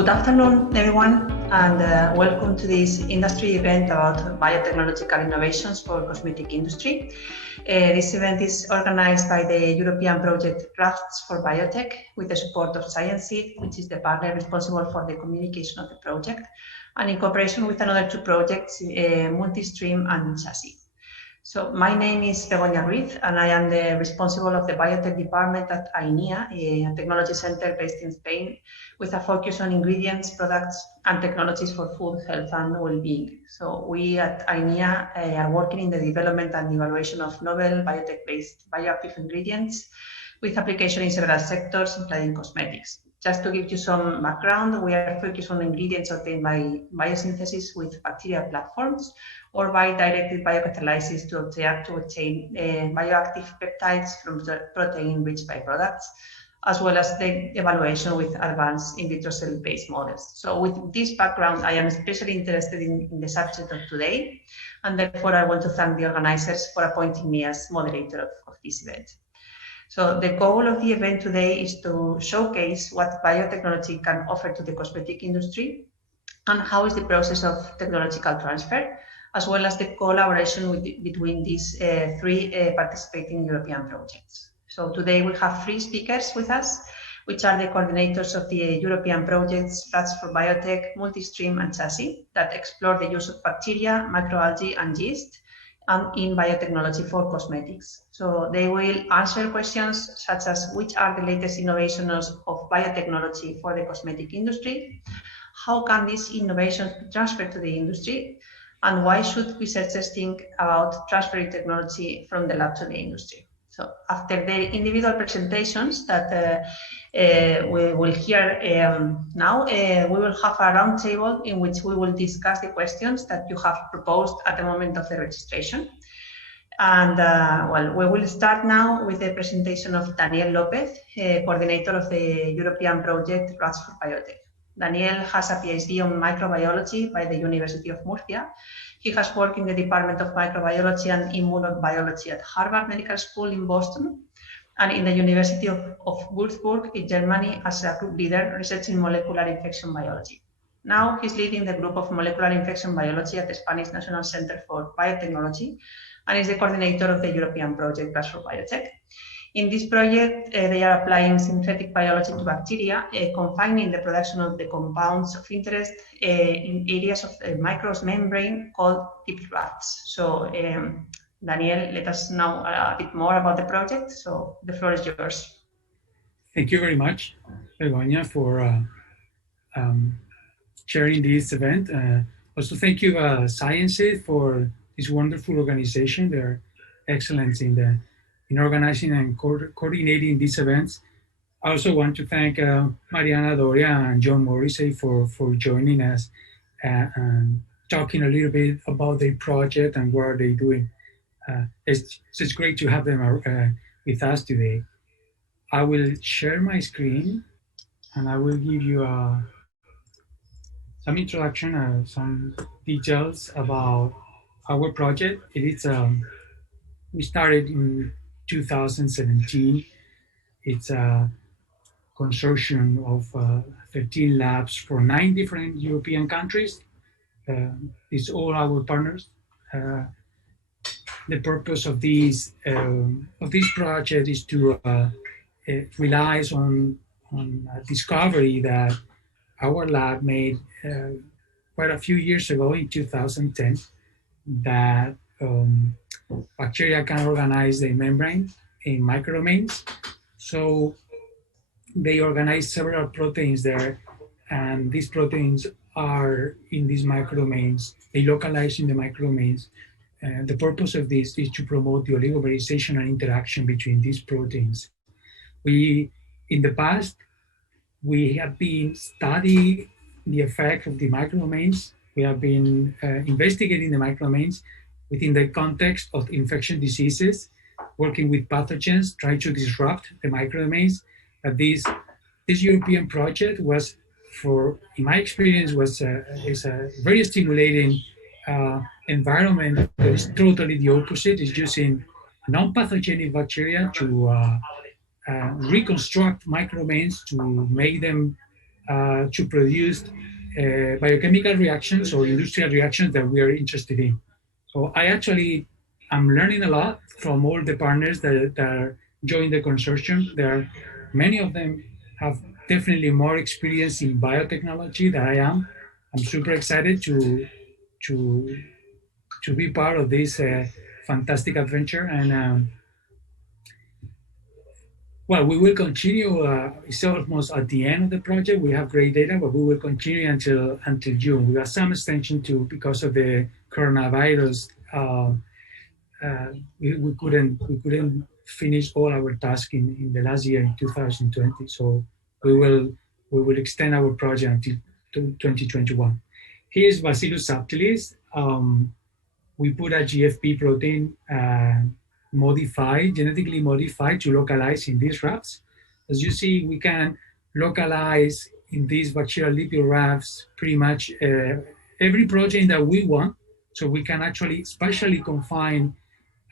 Good afternoon, everyone, and welcome to this industry event about biotechnological innovations for cosmetic industry. This event is organized by the European project RaftsForBiotech with the support of Scienceit, which is the partner responsible for the communication of the project, and in cooperation with another two projects, Multistream and Chassy. So my name is Begoña Ruiz, and I am the responsible of the Biotech Department at AINIA, a technology center based in Spain, with a focus on ingredients, products, and technologies for food, health, and well-being. So we at AINIA are working in the development and evaluation of novel biotech-based bioactive ingredients with application in several sectors, including cosmetics. Just to give you some background, we are focused on ingredients obtained by biosynthesis with bacterial platforms or by directed biocatalysis to obtain bioactive peptides from the protein-rich byproducts, as well as the evaluation with advanced in vitro cell-based models. So with this background, I am especially interested in the subject of today, and therefore I want to thank the organizers for appointing me as moderator of this event. So the goal of the event today is to showcase what biotechnology can offer to the cosmetic industry and how is the process of technological transfer, as well as the collaboration between these three participating European projects. So today we have three speakers with us, which are the coordinators of the European projects RaftsForBiotech, Multistream and Chassy, that explore the use of bacteria, microalgae and yeast and in biotechnology for cosmetics. So they will answer questions such as which are the latest innovations of biotechnology for the cosmetic industry, how can these innovations be transferred to the industry, and why should researchers think about transferring technology from the lab to the industry. So after the individual presentations that we will hear now, we will have a roundtable in which we will discuss the questions that you have proposed at the moment of the registration. And well, we will start now with the presentation of Daniel López, coordinator of the European project RaftsForBiotech. Daniel has a PhD on microbiology by the University of Murcia. He has worked in the Department of Microbiology and Immunobiology at Harvard Medical School in Boston and in the University of Würzburg in Germany as a group leader researching molecular infection biology. Now he's leading the group of molecular infection biology at the Spanish National Center for Biotechnology and is the coordinator of the European project RaftsForBiotech. In this project, they are applying synthetic biology to bacteria, confining the production of the compounds of interest in areas of the microbes membrane called lipid rafts. So, Daniel, let us know a bit more about the project. So the floor is yours. Thank you very much, Begoña, for sharing this event. Also, thank you, Scienceit, for this wonderful organization. They're excellent in organizing and coordinating these events. I also want to thank Mariana Doria and John Morrisey for joining us and talking a little bit about their project and what are they doing. It's great to have them with us today. I will share my screen and I will give you some introduction, some details about our project. It is we started in 2017. It's a consortium of 13 labs for 9 different European countries. It's all our partners. The purpose of this project is to it relies on a discovery that our lab made quite a few years ago in 2010 that bacteria can organize their membrane in microdomains. So they organize several proteins there, and these proteins are in these microdomains. They localize in the microdomains. The purpose of this is to promote the oligomerization and interaction between these proteins. In the past, we have been studying the effect of the microdomains. We have been investigating the microdomains within the context of infection diseases, working with pathogens, trying to disrupt the microdomains. This European project was, in my experience, is a very stimulating environment that is totally the opposite. It's using non-pathogenic bacteria to reconstruct microdomains to make them to produce biochemical reactions or industrial reactions that we are interested in. So I actually am learning a lot from all the partners that join the consortium. There are many of them have definitely more experience in biotechnology than I am. I'm super excited to be part of this fantastic adventure. And well, we will continue. It's almost at the end of the project. We have great data, but we will continue until June. We have some extension too because of the coronavirus. We couldn't finish all our tasks in the last year in 2020. So we will extend our project until 2021. Here's Bacillus subtilis. We put a GFP protein genetically modified to localize in these Rafts. As you see, we can localize in these bacterial lipid Rafts pretty much every protein that we want. So we can actually spatially confine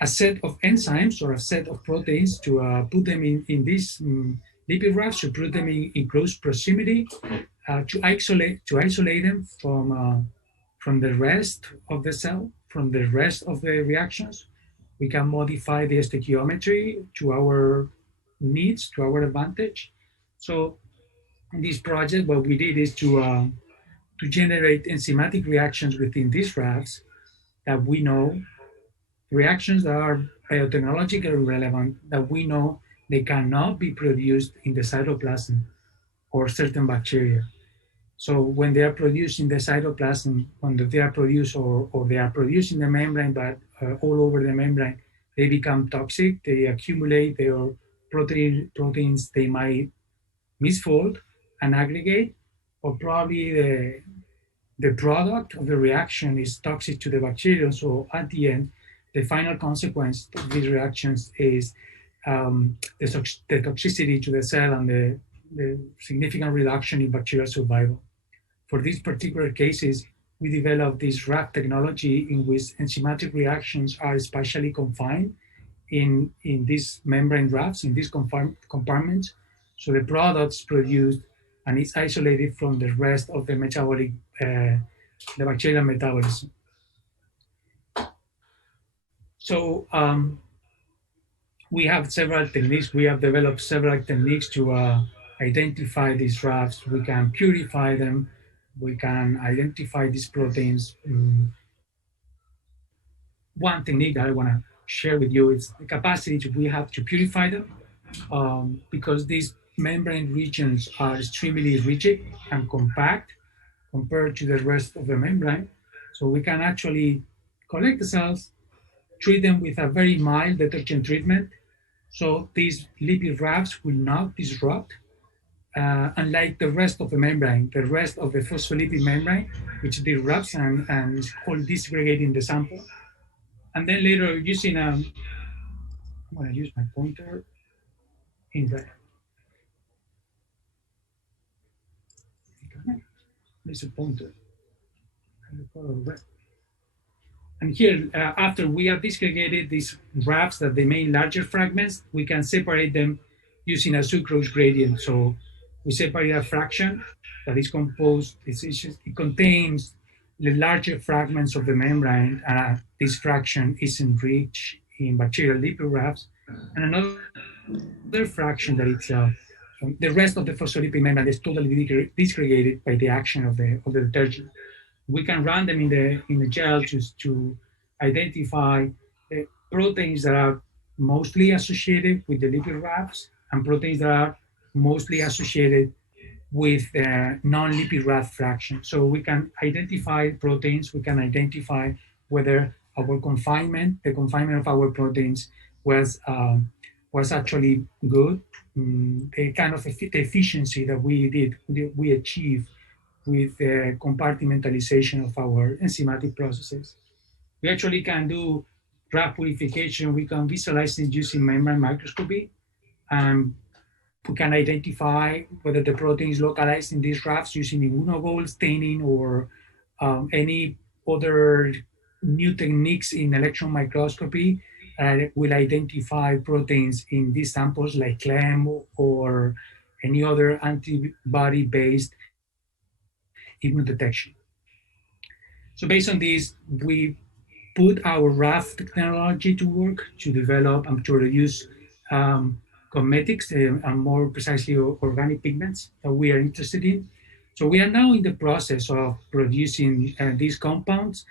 a set of enzymes or a set of proteins to put them in these lipid Rafts, to put them in close proximity, to isolate them from the rest of the cell, from the rest of the reactions. We can modify the stoichiometry to our needs, to our advantage. So in this project, what we did is to generate enzymatic reactions within these Rafts that we know, reactions that are biotechnologically relevant, that we know they cannot be produced in the cytoplasm or certain bacteria. So when they are produced in the cytoplasm, when they are produced or they are produced in the membrane, but all over the membrane, they become toxic, they accumulate, their proteins, they might misfold and aggregate, or probably the product of the reaction is toxic to the bacteria. So at the end, the final consequence of these reactions is the toxicity to the cell and the significant reduction in bacterial survival. For these particular cases, we developed this Raft technology in which enzymatic reactions are spatially confined in these membrane Rafts, in these compartments. So the product's produced and it's isolated from the rest of the metabolic, the bacterial metabolism. So we have several techniques. We have developed several techniques to identify these Rafts. We can purify them. We can identify these proteins. One technique that I want to share with you is the capacity we have to purify them because these membrane regions are extremely rigid and compact compared to the rest of the membrane. So we can actually collect the cells, treat them with a very mild detergent treatment. So these lipid Rafts will not disrupt. Unlike the rest of the membrane, the rest of the phospholipid membrane, which disrupts and is called desegregating the sample. And then later using I'm going to use my pointer in there. There's a pointer. And here, after we have desegregated these Rafts that they make larger fragments, we can separate them using a sucrose gradient. So we separate a fraction that is composed, it contains the larger fragments of the membrane. This fraction is enriched in bacterial lipid Rafts, and another fraction that it's the rest of the phospholipid membrane is totally desegregated by the action of the detergent. We can run them in the gel to identify proteins that are mostly associated with the lipid Rafts and proteins that are mostly associated with non-lipid Raft fraction. So we can identify proteins, we can identify whether our confinement, the confinement of our proteins was actually good, the kind of efficiency that we achieved with the compartmentalization of our enzymatic processes. We actually can do Raft purification. We can visualize it using membrane microscopy. We can identify whether the protein is localized in these Rafts using immunogold staining or any other new techniques in electron microscopy will identify proteins in these samples like CLEM or any other antibody-based immune detection. So based on this, we put our Raft technology to work to develop and to reduce cosmetics and more precisely organic pigments that we are interested in. So we are now in the process of producing these compounds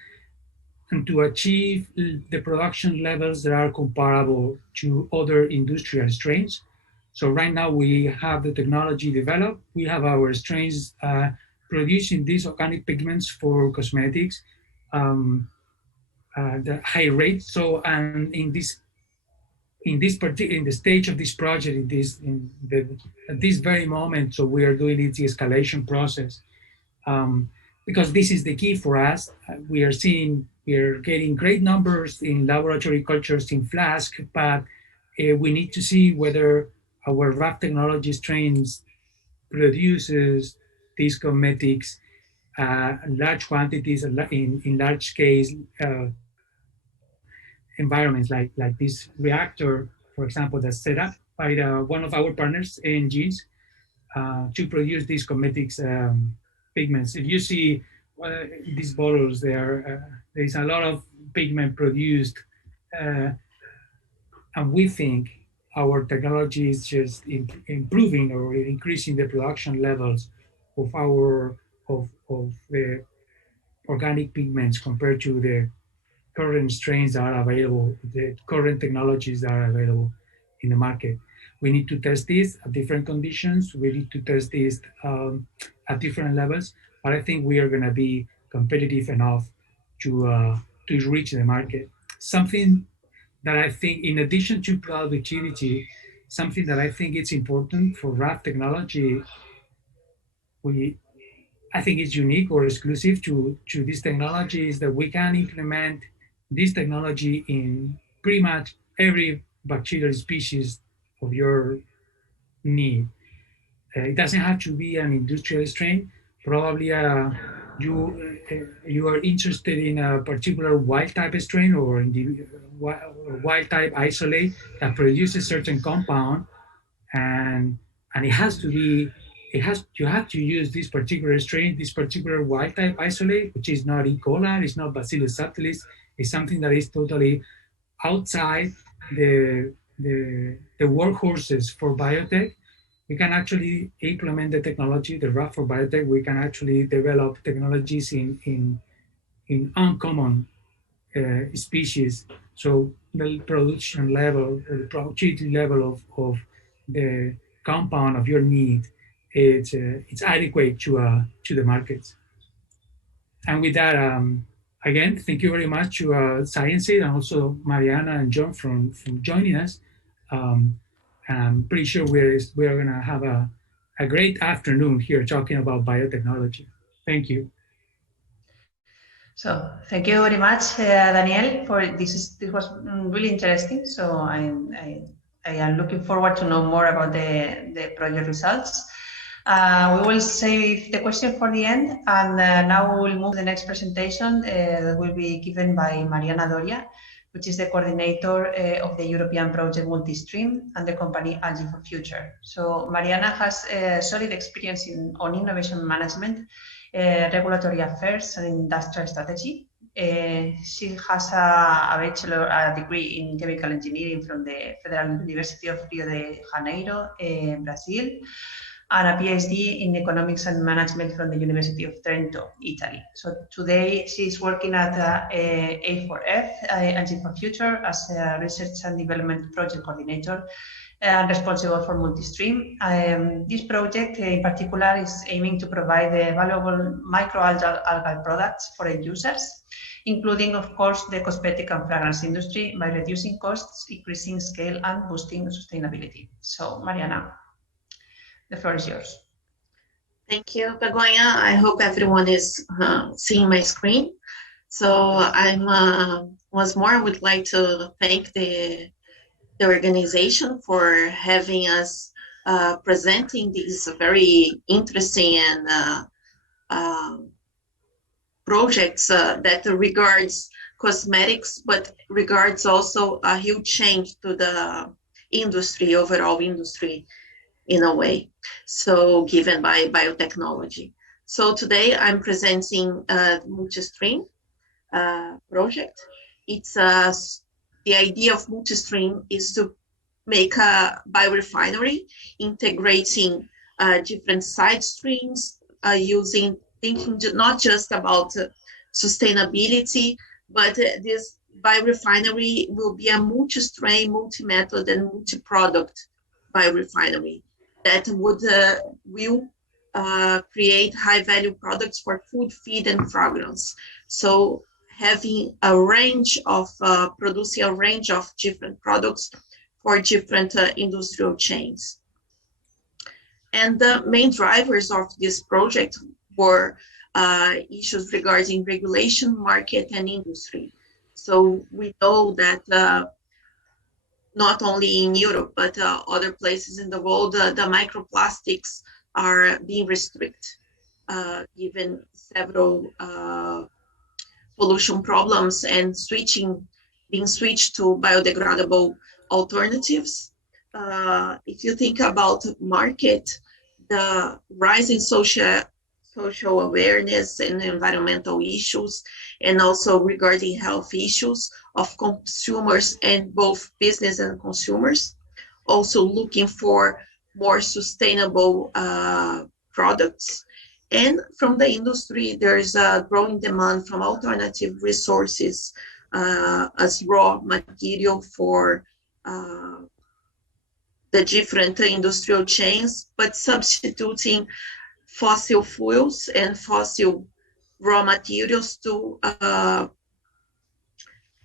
and to achieve the production levels that are comparable to other industrial strains. So right now we have the technology developed. We have our strains producing these organic pigments for cosmetics the high rate. So, and in the stage of this project, at this very moment, so we are doing the escalation process because this is the key for us. We are getting great numbers in laboratory cultures in flask, but we need to see whether our Raft technology strains produces these cosmetics large quantities in large scale environments like this reactor, for example, that's set up by one of our partners, AINIA, to produce these cosmetics pigments. If you see these bottles, there is a lot of pigment produced, and we think our technology is just improving or increasing the production levels of the organic pigments compared to the current strains that are available, the current technologies that are available in the market. We need to test this at different conditions. We need to test this at different levels, but I think we are going to be competitive enough to reach the market. Something that I think, in addition to productivity, something that I think is important for Raft technology, I think it's unique or exclusive to this technology, is that we can implement this technology in pretty much every bacterial species of your need. It doesn't have to be an industrial strain. Probably you are interested in a particular wild type strain or in the wild type isolate that produces certain compound, and it has to be, you have to use this particular strain, this particular wild type isolate, which is not E. coli, it's not Bacillus subtilis, it's something that is totally outside the workhorses for biotech. We can actually implement the technology, the RaftsForBiotech. We can actually develop technologies in uncommon species. So the production level, the productivity level of the compound of your need, it's adequate to the markets. And with that, again, thank you very much to Sciences and also Mariana and John from joining us. I'm pretty sure we're going to have a great afternoon here talking about biotechnology. Thank you. So thank you very much, Daniel, for this. This was really interesting. So I am looking forward to know more about the project results. We will save the question for the end, and now we will move to the next presentation that will be given by Mariana Doria, which is the coordinator of the European project Multistream and the company Algae for Future. So Mariana has solid experience on innovation management, regulatory affairs and industrial strategy. She has a bachelor degree in chemical engineering from the Federal University of Rio de Janeiro, Brazil, and a PhD in economics and management from the University of Trento, Italy. So today she's working at A4F, Algae for Future, as a research and development project coordinator responsible for Multistream. This project in particular is aiming to provide valuable microalgae products for end users, including, of course, the cosmetic and fragrance industry, by reducing costs, increasing scale, and boosting sustainability. So, Mariana, the floor is yours. Thank you, Begoña. I hope everyone is seeing my screen. So I'm once more would like to thank the organization for having us presenting these very interesting and projects that regards cosmetics, but regards also a huge change to the industry, overall industry, in a way, so given by biotechnology. So today I'm presenting a multi-stream project. It's the idea of multi-stream is to make a biorefinery integrating different side streams thinking not just about sustainability, but this biorefinery will be a multi-stream, multi-method, and multi-product biorefinery that will create high-value products for food, feed, and fragrance. So having a range of, producing a range of different products for different industrial chains. And the main drivers of this project were issues regarding regulation, market, and industry. So we know that not only in Europe, but other places in the world, the microplastics are being restricted, given several pollution problems and being switched to biodegradable alternatives. If you think about market, the rising social awareness and environmental issues, and also regarding health issues of consumers and both business and consumers, also looking for more sustainable products. And from the industry, there's a growing demand from alternative resources as raw material for the different industrial chains, but substituting fossil fuels and fossil raw materials to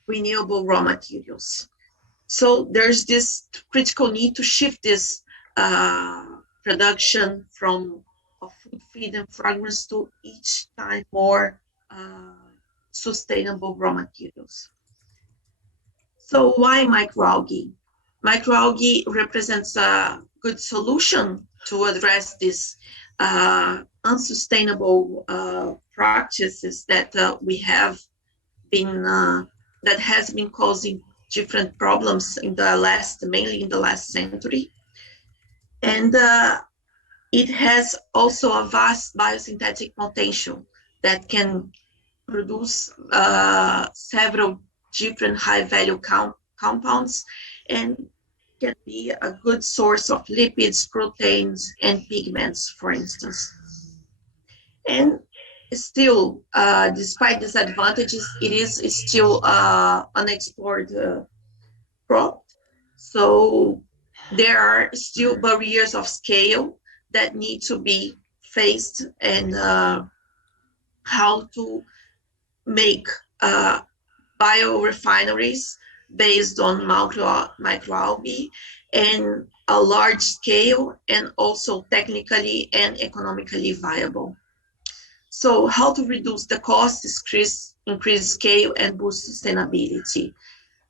renewable raw materials. So there's this critical need to shift this production from food, feed, and fragrance to each time more sustainable raw materials. So why microalgae? Microalgae represents a good solution to address these unsustainable practices that we have been, that has been causing different problems mainly in the last century. And it has also a vast biosynthetic potential that can produce several different high-value compounds and can be a good source of lipids, proteins, and pigments, for instance. And still, despite these advantages, it is still unexplored crop. So there are still barriers of scale that need to be faced, and how to make biorefineries based on microalgae and a large scale, and also technically and economically viable. So how to reduce the costs, increase scale, and boost sustainability?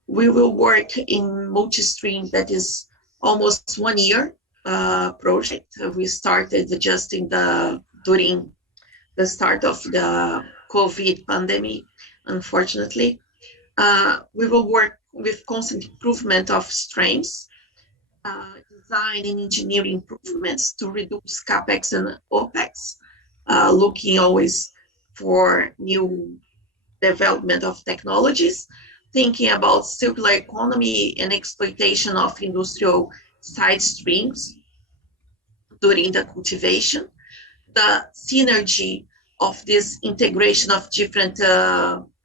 We will work in multi-stream that is almost 1 year project. We started just during the start of the COVID pandemic, unfortunately. We will work with constant improvement of strains, design and engineering improvements to reduce CapEx and OpEx, looking always for new development of technologies, thinking about circular economy and exploitation of industrial side streams during the cultivation, the synergy of this integration of different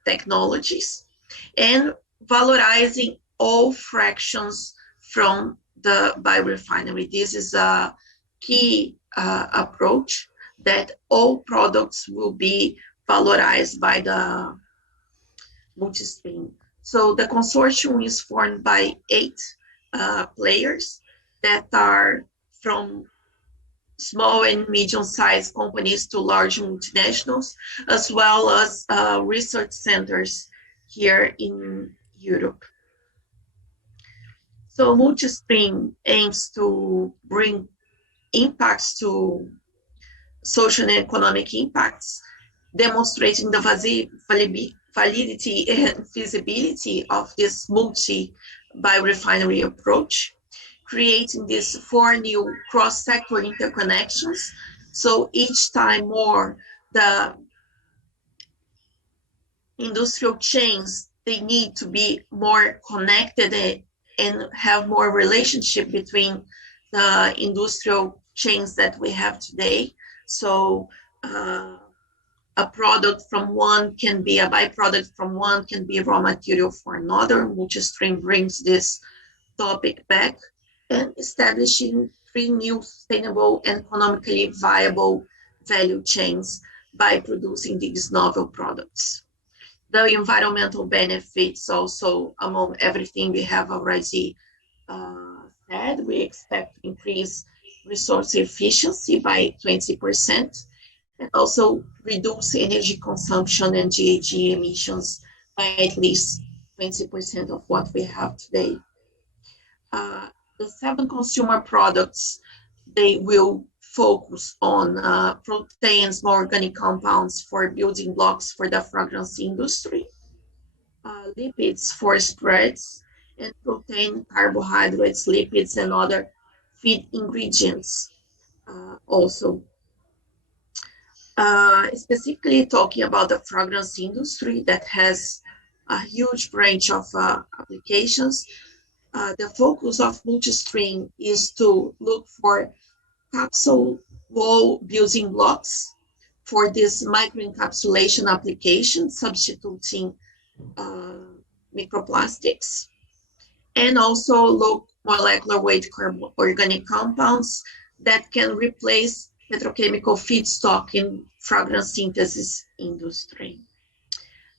technologies, and valorizing all fractions from the biorefinery. This is a key approach, that all products will be valorized by the multi-stream. So the consortium is formed by 8 players that are from small and medium-sized companies to large multinationals, as well as research centers here in Europe. So multi-stream aims to bring impacts to social and economic impacts, demonstrating the validity and feasibility of this multi-biorefinery approach, creating these 4 new cross-sector interconnections, So each time more, the industrial chains, they need to be more connected and have more relationship between the industrial chains that we have today. So a product from one can be a byproduct from one, can be raw material for another. Multistream brings this topic back and establishing 3 new sustainable and economically viable value chains by producing these novel products. The environmental benefits also, among everything we have already said, we expect to increase resource efficiency by 20%, and also reduce energy consumption and GHG emissions by at least 20% of what we have today. The 7 consumer products, they will focus on proteins, more organic compounds for building blocks for the fragrance industry, lipids for spreads, and protein, carbohydrates, lipids, and other feed ingredients also. Specifically talking about the fragrance industry that has a huge range of applications, the focus of Multistream is to look for capsule wall building blocks for this microencapsulation application, substituting microplastics, and also low molecular weight organic compounds that can replace petrochemical feedstock in fragrance synthesis industry.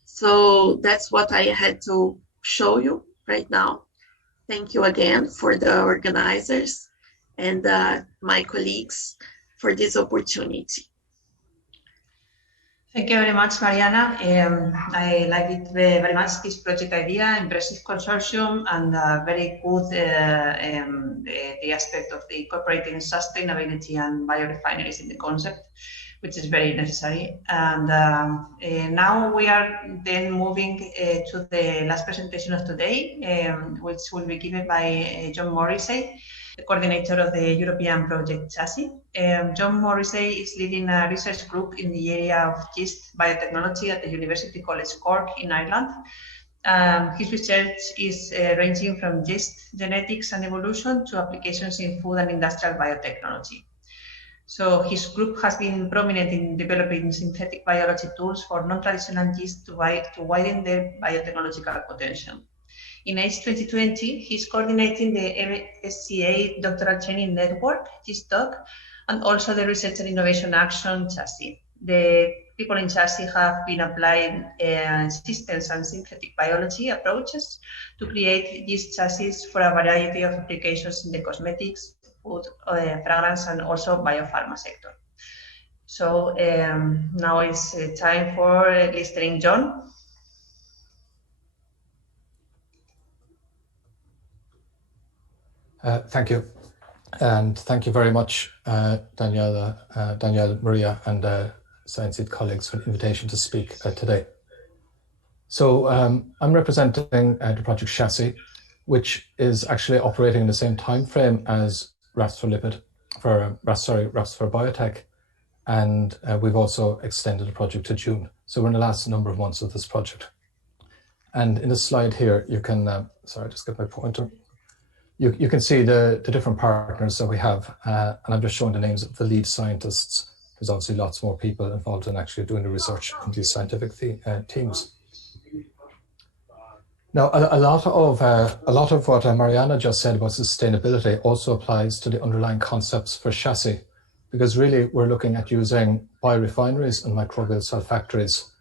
So that's what I had to show you right now. Thank you again for the organizers and my colleagues for this opportunity. Thank you very much, Mariana. I like it very much, this project idea, impressive consortium, and very good the aspect of the incorporating sustainability and biorefineries in the concept, which is very necessary. And now we are then moving to the last presentation of today, which will be given by John Morrisey, the coordinator of the European project Chassy. John Morrisey is leading a research group in the area of yeast biotechnology at the University College Cork in Ireland. His research is ranging from yeast genetics and evolution to applications in food and industrial biotechnology. So his group has been prominent in developing synthetic biology tools for non-traditional yeast to widen their biotechnological potential. In Ace 2020, he's coordinating the MSCA Doctoral Training Network, GISTOC, and also the Research and Innovation Action, Chassy. The people in Chassy have been applying systems and synthetic biology approaches to create yeast chassis for a variety of applications in the cosmetics, food, fragrance, and also biopharma sector. So now it's time for listening, John. Thank you. And thank you very much, Danielle, Maria, and Science Seed colleagues for the invitation to speak today. So I'm representing the project Chassy, which is actually operating in the same time frame as RaftsForBiotech, and we've also extended the project to June. So we're in the last number of months of this project. And in the slide here, you can, sorry, just get my pointer. You can see the different partners that we have, and I'm just showing the names of the lead scientists. There's obviously lots more people involved in actually doing the research in these scientific teams. Now, a lot of what Mariana just said about sustainability also applies to the underlying concepts for Chassy, because really we're looking at using biorefineries and microbial cell factories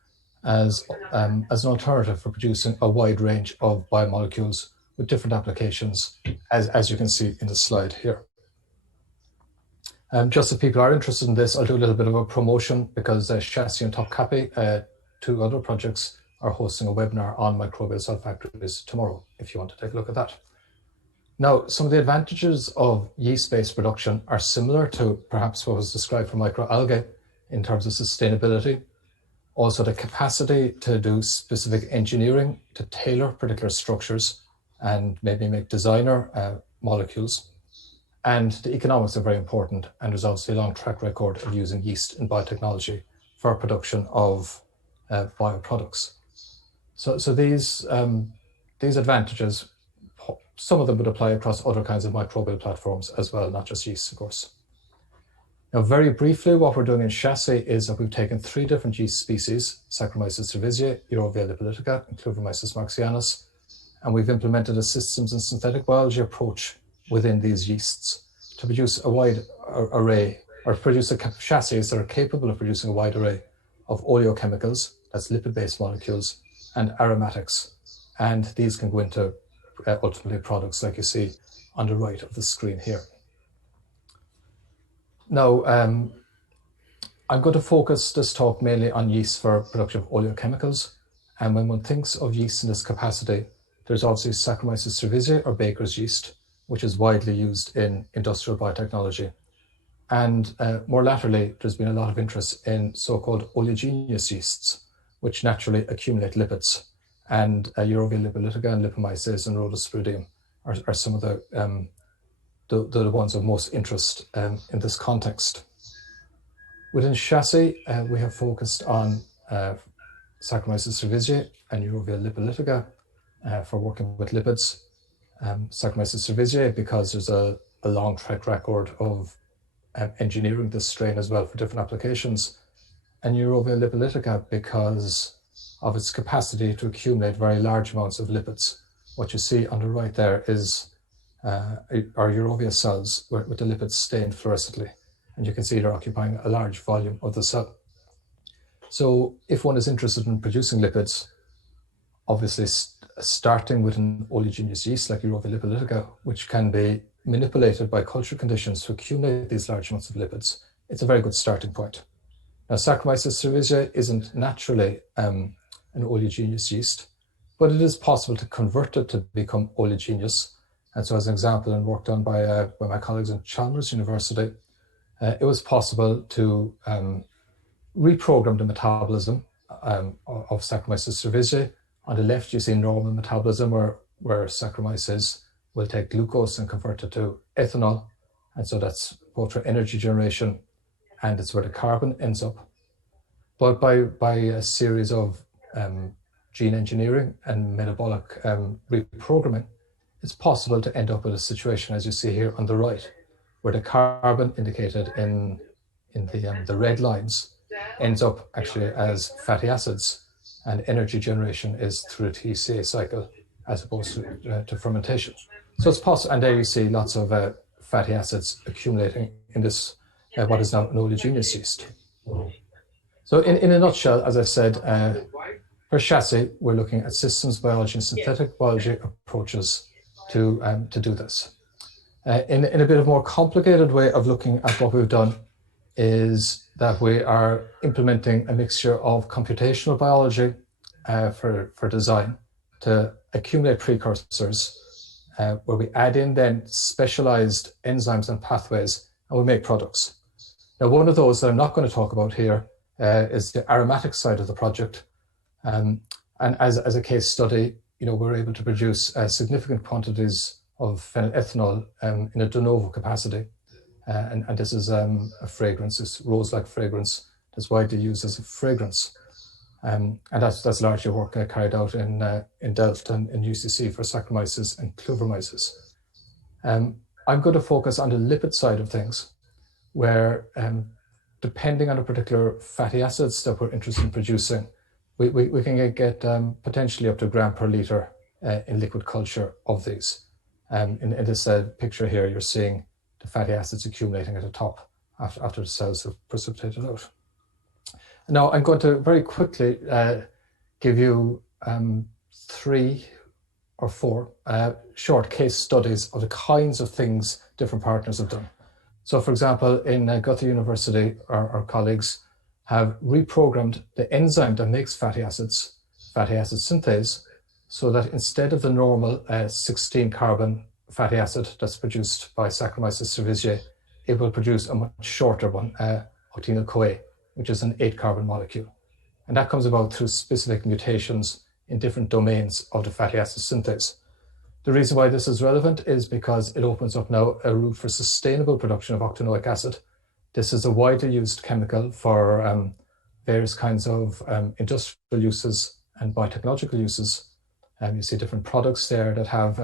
as an alternative for producing a wide range of biomolecules with different applications, as you can see in the slide here. Just if people are interested in this, I'll do a little bit of a promotion, because Chassy and Topkapi, 2 other projects, are hosting a webinar on microbial cell factories tomorrow, if you want to take a look at that. Now, some of the advantages of yeast-based production are similar to perhaps what was described for microalgae in terms of sustainability. Also, the capacity to do specific engineering to tailor particular structures and maybe make designer molecules. And the economics are very important, and there's obviously a long track record of using yeast in biotechnology for production of bioproducts. So these advantages, some of them would apply across other kinds of microbial platforms as well, not just yeast, of course. Now, very briefly, what we're doing in Chassy is that we've taken 3 different yeast species, Saccharomyces cerevisiae, Eurovia lipolytica, and Cluvermyces marxianus, and we've implemented a systems and synthetic biology approach within these yeasts to produce a wide array, or produce chassis that are capable of producing a wide array of oleochemicals, that's lipid-based molecules, and aromatics. And these can go into ultimately products like you see on the right of the screen here. Now, I'm going to focus this talk mainly on yeast for production of oleochemicals. And when one thinks of yeast in this capacity, there's obviously Saccharomyces cerevisiae, or baker's yeast, which is widely used in industrial biotechnology. And more latterly, there's been a lot of interest in so-called oleaginous yeasts, which naturally accumulate lipids. And Eurovia lipolytica and Lipomyces and Rhodosporidium are some of the ones of most interest in this context. Within Chassy, we have focused on Saccharomyces cerevisiae and Eurovia lipolytica for working with lipids. Saccharomyces cerevisiae because there's a long track record of engineering this strain as well for different applications, and Eurovia lipolytica because of its capacity to accumulate very large amounts of lipids. What you see on the right there is our Eurovia cells with the lipids stained fluorescently, and you can see they're occupying a large volume of the cell. So if one is interested in producing lipids, obviously starting with an oleaginous yeast like Eurovia lipolytica, which can be manipulated by culture conditions to accumulate these large amounts of lipids, it's a very good starting point. Now, Saccharomyces cerevisiae isn't naturally an oleaginous yeast, but it is possible to convert it to become oleaginous. And so as an example, in work done by my colleagues in Chalmers University, it was possible to reprogram the metabolism of Saccharomyces cerevisiae. On the left, you see normal metabolism where Saccharomyces will take glucose and convert it to ethanol. And so that's both for energy generation and it's where the carbon ends up. But by a series of gene engineering and metabolic reprogramming, it's possible to end up with a situation, as you see here on the right, where the carbon indicated in the red lines ends up actually as fatty acids, and energy generation is through a TCA cycle as opposed to fermentation. So it's possible, and there you see lots of fatty acids accumulating in this, what is now an oleaginous yeast. So in a nutshell, as I said, for Chassy, we're looking at systems biology and synthetic biology approaches to do this. In a bit of more complicated way of looking at what we've done is that we are implementing a mixture of computational biology for design to accumulate precursors, where we add in then specialized enzymes and pathways, and we make products. Now, one of those that I'm not going to talk about here is the aromatic side of the project. And as a case study, we're able to produce significant quantities of phenylethanol in a de novo capacity. And this is a fragrance, this rose-like fragrance that's widely used as a fragrance. And that's largely work carried out in Delft and in UCC for Saccharomyces and Cluvermyces. I'm going to focus on the lipid side of things, where depending on the particular fatty acids that we're interested in producing, we can get potentially up to a gram per liter in liquid culture of these. In this picture here, you're seeing the fatty acids accumulating at the top after the cells have precipitated out. Now, I'm going to very quickly give you 3 or 4 short case studies of the kinds of things different partners have done. So, for example, in Goethe University, our colleagues have reprogrammed the enzyme that makes fatty acid synthase, so that instead of the normal 16-carbon fatty acid that's produced by Saccharomyces cerevisiae, it will produce a much shorter one, octenyl-CoA, which is an 8-carbon molecule. And that comes about through specific mutations in different domains of the fatty acid synthase. The reason why this is relevant is because it opens up now a route for sustainable production of octanoic acid. This is a widely used chemical for various kinds of industrial uses and biotechnological uses. You see different products there that have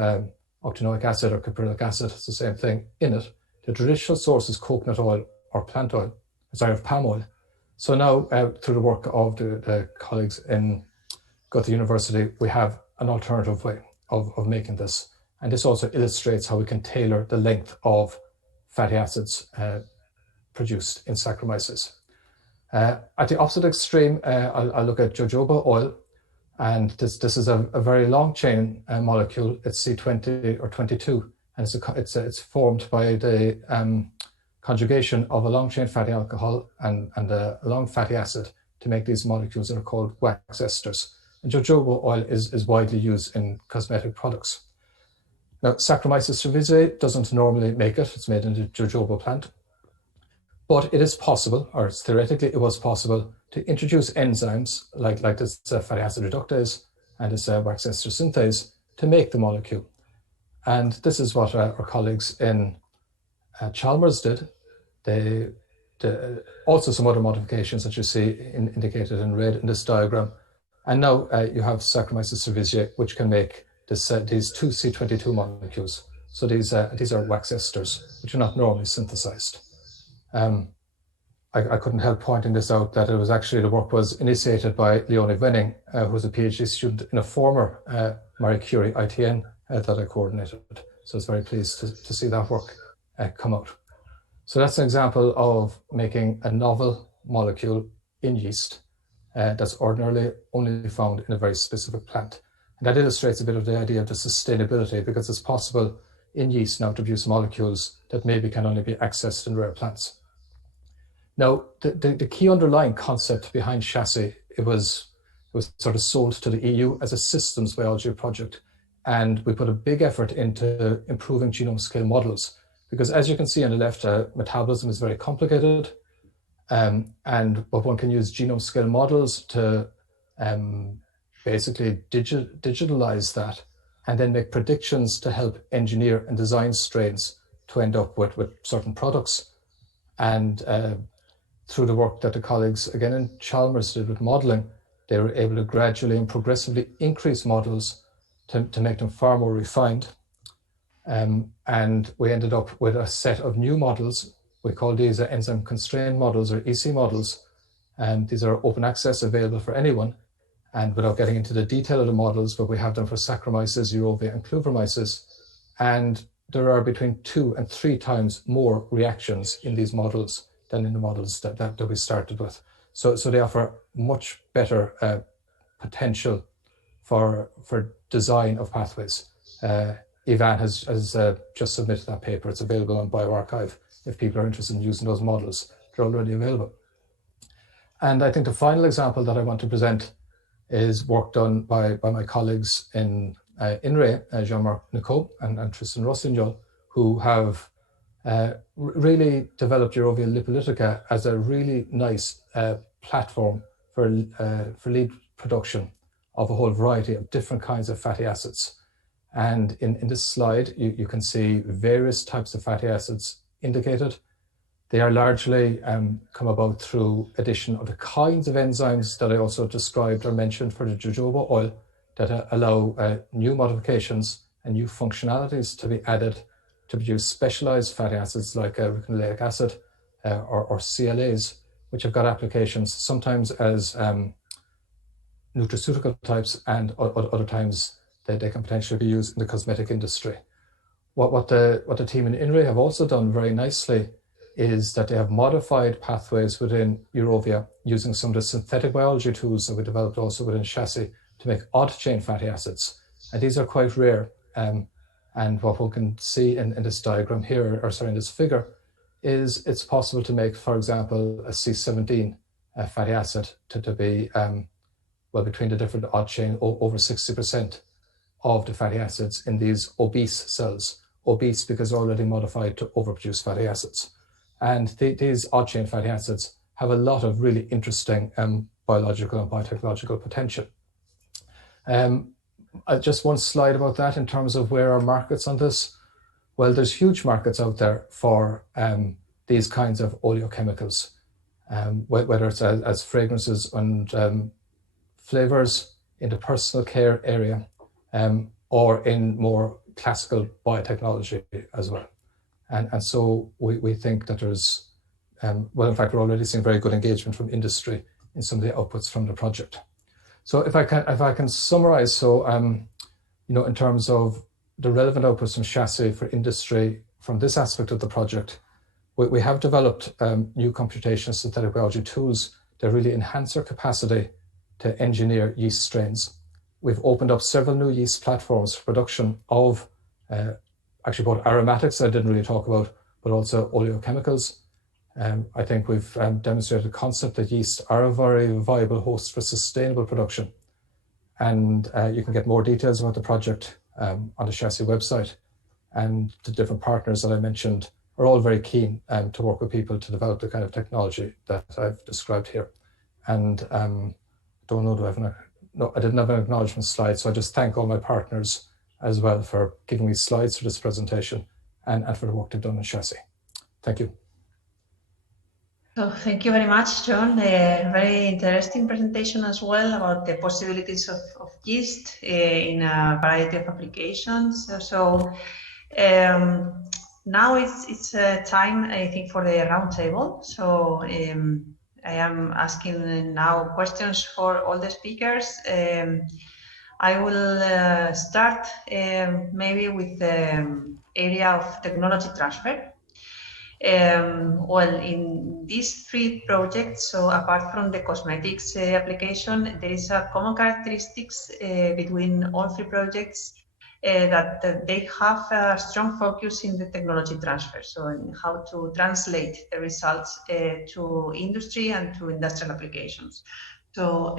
octanoic acid or caprylic acid, it's the same thing in it. The traditional source is coconut oil or palm oil. So now, through the work of the colleagues in Goethe University, we have an alternative way of making this. And this also illustrates how we can tailor the length of fatty acids produced in Saccharomyces. At the opposite extreme, I'll look at jojoba oil. And this is a very long chain molecule. It's C20 or 22. And it's formed by the conjugation of a long chain fatty alcohol and a long fatty acid to make these molecules that are called wax esters. And jojoba oil is widely used in cosmetic products. Now, Saccharomyces cerevisiae doesn't normally make it. It's made in the jojoba plant. But it is possible, or theoretically it was possible, to introduce enzymes like this fatty acid reductase and this wax ester synthase to make the molecule. And this is what our colleagues in Chalmers did. They also some other modifications that you see indicated in red in this diagram. And now you have Saccharomyces cerevisiae, which can make these two C22 molecules. So these are wax esters, which are not normally synthesized. I couldn't help pointing this out, that it was actually, the work was initiated by Leonie Wenning, who was a PhD student in a former Marie Curie ITN that I coordinated. So I was very pleased to see that work come out. So that's an example of making a novel molecule in yeast that's ordinarily only found in a very specific plant. And that illustrates a bit of the idea of the sustainability, because it's possible in yeast now to produce molecules that maybe can only be accessed in rare plants. Now, the key underlying concept behind Chassy, it was sort of sold to the EU as a systems biology project. And we put a big effort into improving genome scale models, because as you can see on the left, metabolism is very complicated. But one can use genome scale models to basically digitalize that and then make predictions to help engineer and design strains to end up with certain products. And through the work that the colleagues, again in Chalmers, did with modeling, they were able to gradually and progressively increase models to make them far more refined. And we ended up with a set of new models. We call these enzyme constrained models, or EC models. And these are open access, available for anyone. And without getting into the detail of the models, but we have them for Saccharomyces, Eurovia, and Klüvermyces. And there are between 2 and 3 times more reactions in these models than in the models that we started with. So they offer much better potential for design of pathways. Ivan has just submitted that paper. It's available on bioRxiv. If people are interested in using those models, they're already available. And I think the final example that I want to present is work done by my colleagues in INRAE, Jean-Marc Nicot and Tristan Rossignol, who have really developed Eurovia lipolytica as a really nice platform for lead production of a whole variety of different kinds of fatty acids. And in this slide, you can see various types of fatty acids indicated. They are largely come about through addition of the kinds of enzymes that I also described or mentioned for the jojoba oil that allow new modifications and new functionalities to be added to produce specialized fatty acids like ricinoleic acid or CLAs, which have got applications sometimes as nutraceutical types, and other times they can potentially be used in the cosmetic industry. What the team in INRAE have also done very nicely is that they have modified pathways within Eurovia using some of the synthetic biology tools that we developed also within Chassy to make odd chain fatty acids. And these are quite rare. And what we can see in this diagram here, or sorry, in this figure, is it's possible to make, for example, a C17 fatty acid to be, well, between the different odd chain, over 60% of the fatty acids in these obese cells. Obese because they're already modified to overproduce fatty acids. And these odd chain fatty acids have a lot of really interesting biological and biotechnological potential. Just one slide about that in terms of where our markets on this. Well, there's huge markets out there for these kinds of oleochemicals, whether it's as fragrances and flavors in the personal care area, or in more classical biotechnology as well. And so we think that there's, well, in fact, we're already seeing very good engagement from industry in some of the outputs from the project. So if I can summarize, so in terms of the relevant outputs from Chassy for industry from this aspect of the project, we have developed new computational synthetic biology tools that really enhance our capacity to engineer yeast strains. We've opened up several new yeast platforms for production of actually both aromatics I didn't really talk about, but also oleochemicals. I think we've demonstrated the concept that yeast are a very viable host for sustainable production. And you can get more details about the project on the Chassy website. And the different partners that I mentioned are all very keen to work with people to develop the kind of technology that I've described here. And don't know, no, I didn't have an acknowledgement slide, so I just thank all my partners as well for giving me slides for this presentation and for the work they've done in Chassy. Thank you. So thank you very much, John. A very interesting presentation as well about the possibilities of yeast in a variety of applications. So now it's time, I think, for the roundtable. So I am asking now questions for all the speakers. I will start maybe with the area of technology transfer. Well, in these three projects, so apart from the cosmetics application, there is a common characteristics between all three projects that they have a strong focus in the technology transfer, so in how to translate the results to industry and to industrial applications. So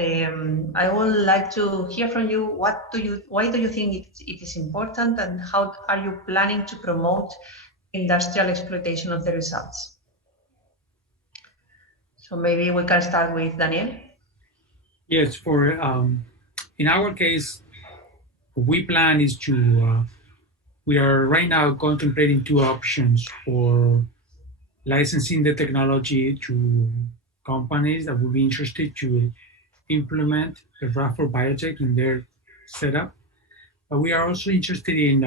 I would like to hear from you, why do you think it is important, and how are you planning to promote industrial exploitation of the results? So maybe we can start with Daniel. Yes, for in our case, we plan is to we are right now contemplating two options for licensing the technology to companies that would be interested to implement the RaftsForBiotech in their setup. But we are also interested in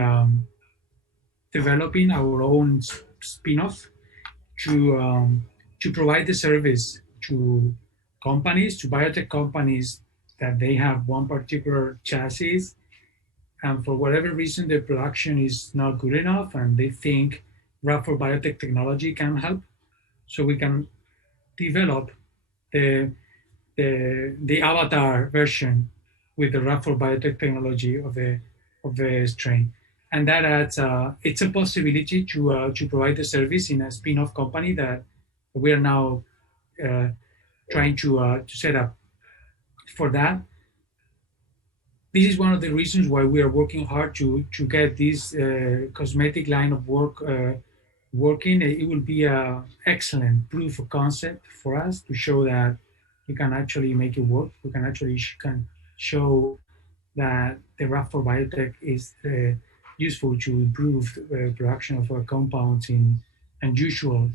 developing our own spin-off to provide the service to companies, to biotech companies, that they have one particular chassis, and for whatever reason the production is not good enough, and they think RaftsForBiotech technology can help. So we can develop the avatar version with the RaftsForBiotech technology of the strain. And that adds, it's a possibility to provide the service in a spin-off company that we are now trying to set up for that. This is one of the reasons why we are working hard to get this cosmetic line of work working. It will be an excellent proof of concept for us to show that we can actually make it work. We can actually show that the RaftsForBiotech is useful to improve production of compounds in unusual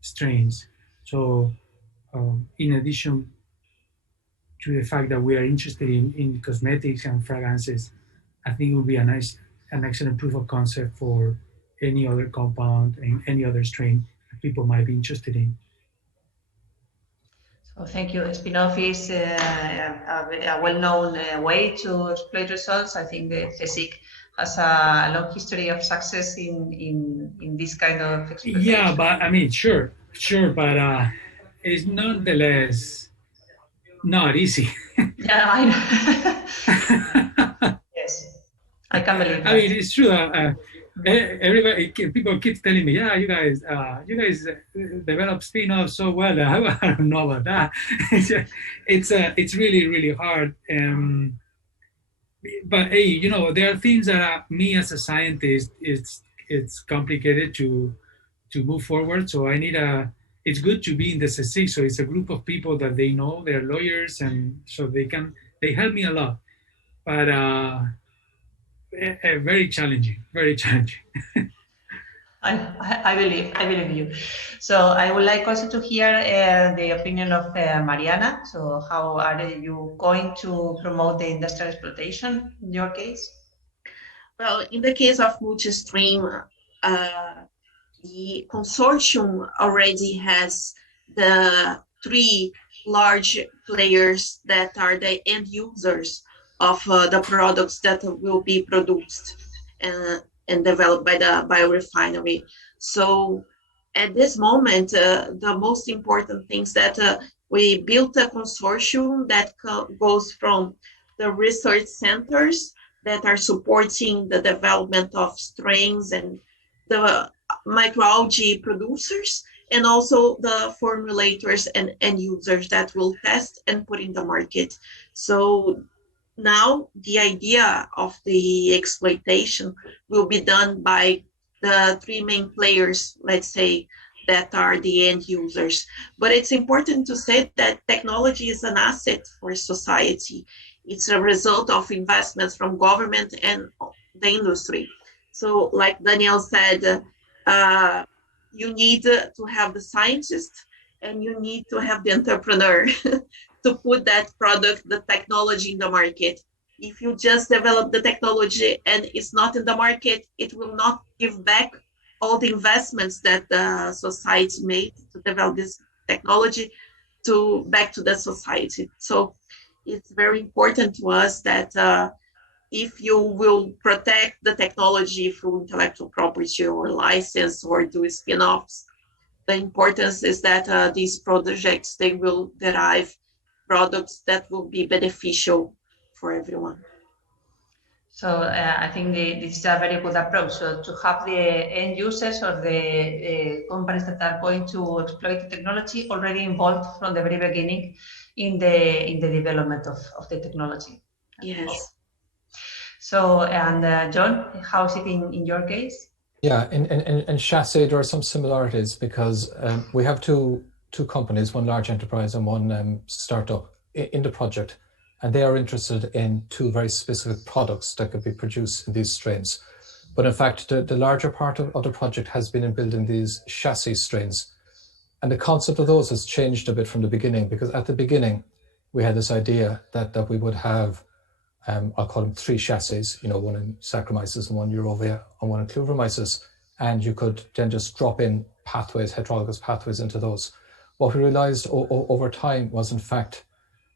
strains. So in addition to the fact that we are interested in cosmetics and fragrances, I think it will be an excellent proof of concept for any other compound and any other strain that people might be interested in. So thank you. Spin-off is a well-known way to exploit results. I think the CSIC has a long history of success in this kind of exploitation. Yeah, but I mean, sure, but it's nonetheless not easy. Yeah, I know. Yes, I can believe that. I mean, it's true. People keep telling me, yeah, you guys develop spin-off so well. I don't know about that. It's really, really hard. But hey, you know, there are things that me as a scientist, it's complicated to move forward. So it's good to be in the CSIC. So it's a group of people that they know, they're lawyers, and so they help me a lot. But very challenging, very challenging. I believe you. So I would like also to hear the opinion of Mariana. So how are you going to promote the industrial exploitation in your case? Well, in the case of multi-stream, the consortium already has the three large players that are the end users of the products that will be produced and developed by the biorefinery. So at this moment, the most important things that we built a consortium that goes from the research centers that are supporting the development of strains and the microalgae producers, and also the formulators and end users that will test and put in the market. So now the idea of the exploitation will be done by the three main players, let's say, that are the end users. But it's important to say that technology is an asset for society. It's a result of investments from government and the industry. So like Daniel said, you need to have the scientist and you need to have the entrepreneur to put that product, the technology in the market. If you just develop the technology and it's not in the market, it will not give back all the investments that the society made to develop this technology back to the society. So it's very important to us that if you will protect the technology through intellectual property or license or do spin-offs, the importance is that these projects, they will derive products that will be beneficial for everyone. So I think this is a very good approach. So to have the end users or the companies that are going to exploit the technology already involved from the very beginning in the development of the technology. Yes. So, and John, how is it in your case? Yeah, in Chassy, there are some similarities because we have two companies, one large enterprise and one startup in the project, and they are interested in two very specific products that could be produced in these strains. But in fact, the larger part of the project has been in building these chassis strains. And the concept of those has changed a bit from the beginning, because at the beginning, we had this idea that we would have, I'll call them three chassis, one in Saccharomyces and one Eurovia and one in Cluveromyces. And you could then just drop in pathways, heterologous pathways into those. What we realized over time was, in fact,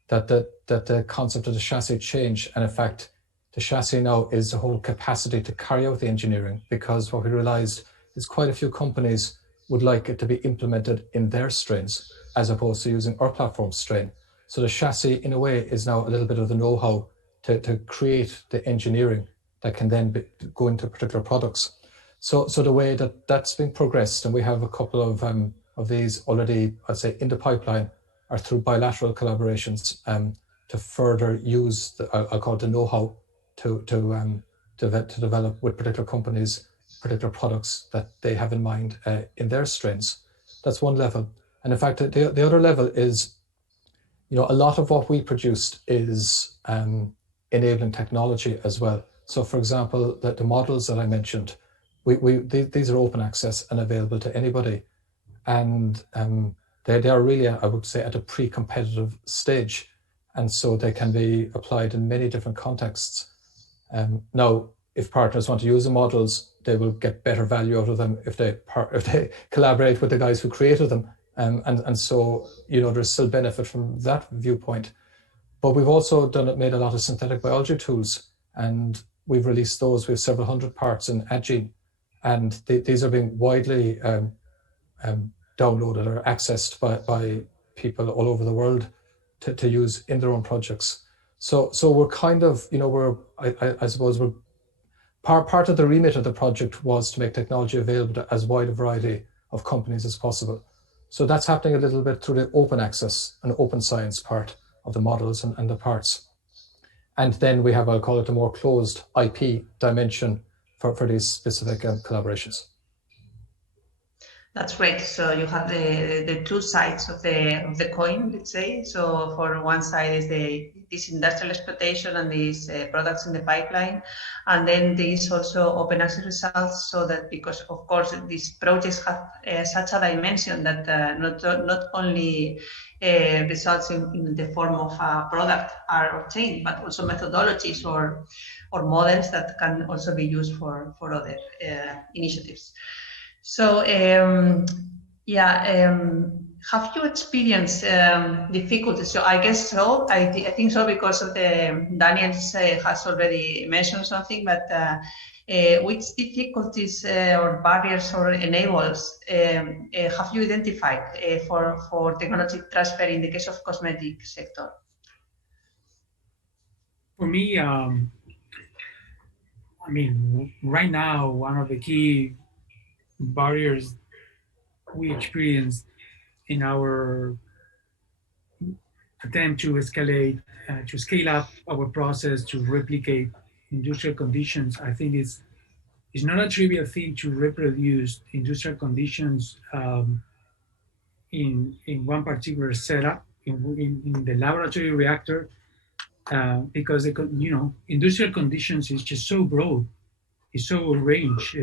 that the concept of the chassis changed. And in fact, the chassis now is the whole capacity to carry out the engineering, because what we realized is quite a few companies would like it to be implemented in their strains as opposed to using our platform strain. So the chassis, in a way, is now a little bit of the know-how to create the engineering that can then go into particular products. So the way that's been progressed, and we have a couple of these already, I'd say, in the pipeline, are through bilateral collaborations to further use, I'll call it the know-how to develop with particular companies, particular products that they have in mind in their strains. That's one level. And in fact, the other level is, a lot of what we produced is enabling technology as well. So for example, the models that I mentioned, these are open access and available to anybody. And they are really, I would say, at a pre-competitive stage. And so they can be applied in many different contexts. Now, if partners want to use the models, they will get better value out of them if they collaborate with the guys who created them. And so, there's still benefit from that viewpoint. But we've also made a lot of synthetic biology tools, and we've released those. We have several hundred parts in AdGene, and these are being widely downloaded or accessed by people all over the world to use in their own projects. So we're kind of, I suppose we're part of the remit of the project was to make technology available to as wide a variety of companies as possible. So that's happening a little bit through the open access and open science part of the models and the parts. And then we have, I'll call it a more closed IP dimension for these specific collaborations. That's great. So you have the two sides of the coin, let's say. So for one side is this industrial exploitation and these products in the pipeline, and then there is also open access results. So that because of course these projects have such a dimension that not only results in the form of a product are obtained, but also methodologies or models that can also be used for other initiatives. So, have you experienced difficulties? So I guess so. I think so because of Daniel has already mentioned something, but which difficulties or barriers or enables have you identified for technology transfer in the case of cosmetic sector? For me, I mean, right now, one of the key barriers we experience in our attempt to escalate, to scale up our process to replicate industrial conditions, I think it's not a trivial thing to reproduce industrial conditions in one particular setup in the laboratory reactor, because industrial conditions is just so broad, it's so range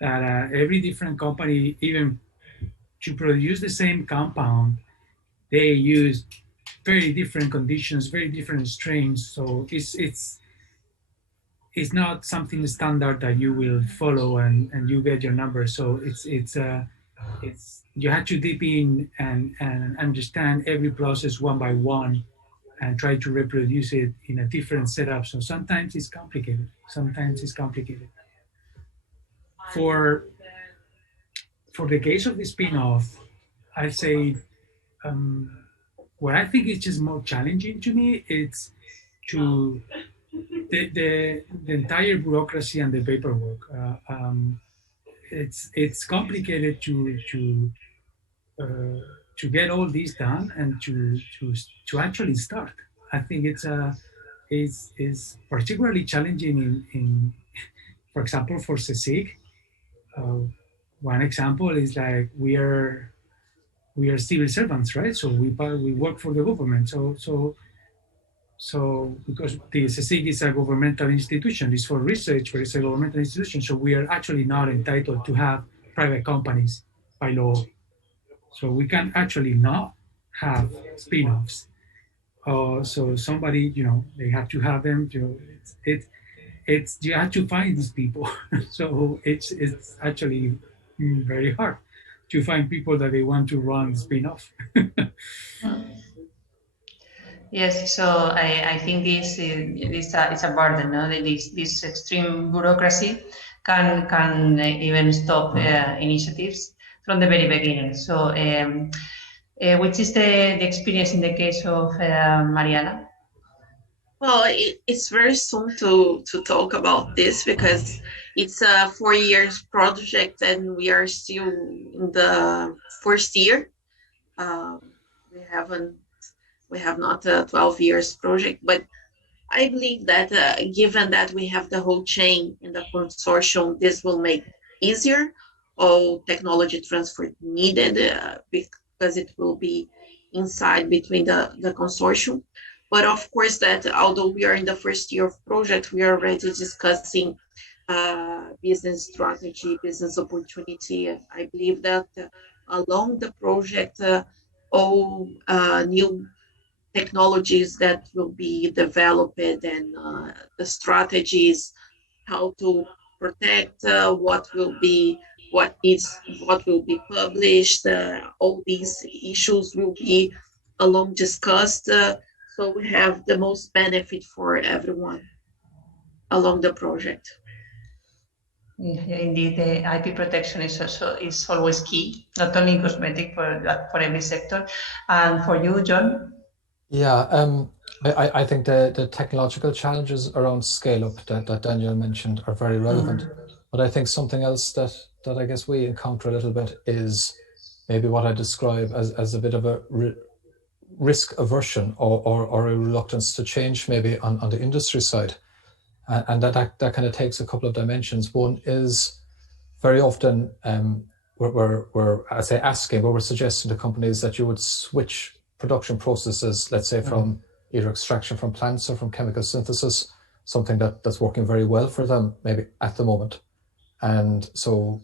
that every different company, even to produce the same compound, they use very different conditions, very different strains. So it's not something standard that you will follow and you get your number. So it's you have to dip in and understand every process one by one and try to reproduce it in a different setup. So sometimes it's complicated. For the case of the spin-off, I'd say what I think is just more challenging to me, it's to the entire bureaucracy and the paperwork. It's complicated to get all this done and to actually start. I think it's particularly challenging in for example, for CSIC. One example is like we are civil servants, right? So we work for the government. So because the CSIC is a governmental institution, it's for research, but it's a governmental institution. So we are actually not entitled to have private companies by law. So we can actually not have spin-offs. So somebody, they have to have them. You have to find these people. So it's actually very hard to find people that they want to run spin-off. Yes, so I think this is a burden. No? This extreme bureaucracy can even stop initiatives from the very beginning. So, which is the experience in the case of Mariana? Well, it's very soon to talk about this because it's a 4 years project and we are still in the first year. We have not a 12 years project, but I believe that given that we have the whole chain in the consortium, this will make easier all technology transfer needed because it will be inside between the consortium. But of course that although we are in the first year of project, we are already discussing business strategy, business opportunity. I believe that along the project, all new technologies that will be developed and the strategies, how to protect what will be published, all these issues will be along discussed. So we have the most benefit for everyone along the project. Yeah, indeed, the IP protection is always key, not only in cosmetic, for every sector. And for you, John? Yeah, I think the technological challenges around scale up that Daniel mentioned are very relevant. But I think something else that I guess we encounter a little bit is maybe what I describe as a bit of a risk aversion or a reluctance to change maybe on the industry side. And that kind of takes a couple of dimensions. One is very often I say asking, but we're suggesting to companies that you would switch production processes, let's say from either extraction from plants or from chemical synthesis, something that's working very well for them maybe at the moment. And so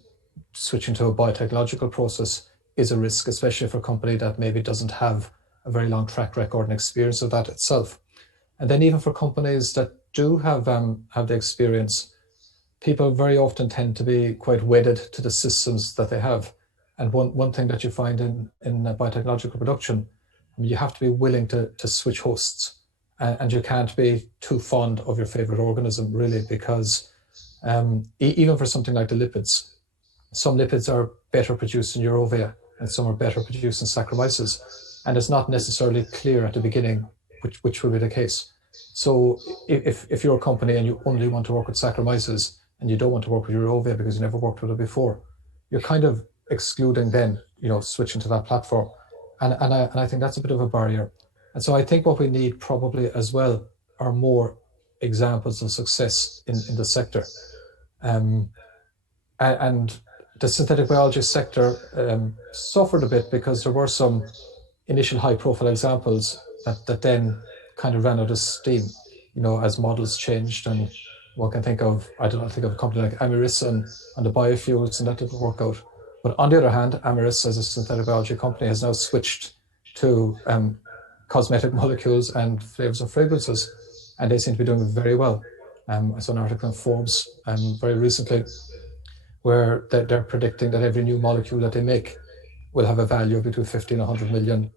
switching to a biotechnological process is a risk, especially for a company that maybe doesn't have a very long track record and experience of that itself. And then even for companies that do have the experience, people very often tend to be quite wedded to the systems that they have. And one thing that you find in biotechnological production, you have to be willing to switch hosts, and you can't be too fond of your favorite organism, really, because even for something like the lipids, some lipids are better produced in Eurovia and some are better produced in Saccharomyces. And it's not necessarily clear at the beginning which will be the case. So if you're a company and you only want to work with Saccharomyces and you don't want to work with Eurovia because you never worked with it before, you're kind of excluding then, switching to that platform. And I think that's a bit of a barrier. And so I think what we need probably as well are more examples of success in the sector. And the synthetic biology sector suffered a bit because there were some initial high-profile examples that then kind of ran out of steam, as models changed. And one can think of, think of a company like Amyris and the biofuels, and that didn't work out. But on the other hand, Amyris, as a synthetic biology company, has now switched to cosmetic molecules and flavors of fragrances, and they seem to be doing very well. I saw an article in Forbes very recently where they're predicting that every new molecule that they make will have a value of between $50 and $100 million.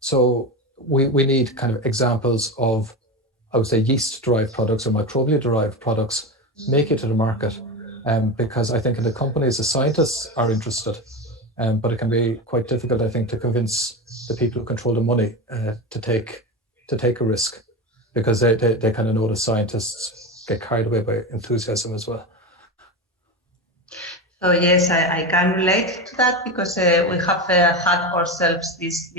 So we need kind of examples of, I would say, yeast-derived products or microbial-derived products make it to the market, because I think in the companies, the scientists are interested, but it can be quite difficult, I think, to convince the people who control the money to take a risk, because they kind of know the scientists get carried away by enthusiasm as well. So yes, I can relate to that, because we have had ourselves this